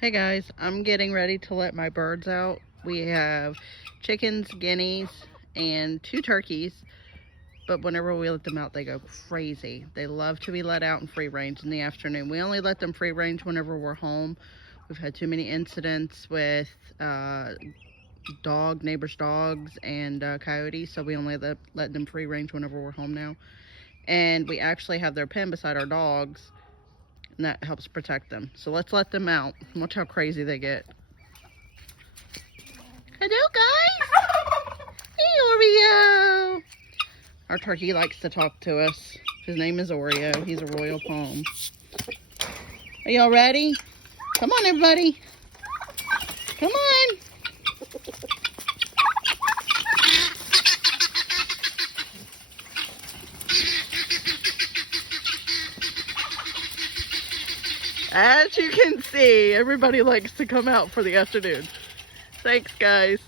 Hey guys, I'm getting ready to let my birds out. We have chickens, guineas, and 2 turkeys. But whenever we let them out, they go crazy. They love to be let out in free range in the afternoon. We only let them free range whenever we're home. We've had too many incidents with neighbors' dogs, and coyotes, so we only let them free range whenever we're home now. And we actually have their pen beside our dogs, and that helps protect them. So let's let them out. Watch how crazy they get. Hello, guys. Hey, Oreo. Our turkey likes to talk to us. His name is Oreo. He's a royal palm. Are y'all ready? Come on, everybody. Come on. As you can see, everybody likes to come out for the afternoon. Thanks, guys.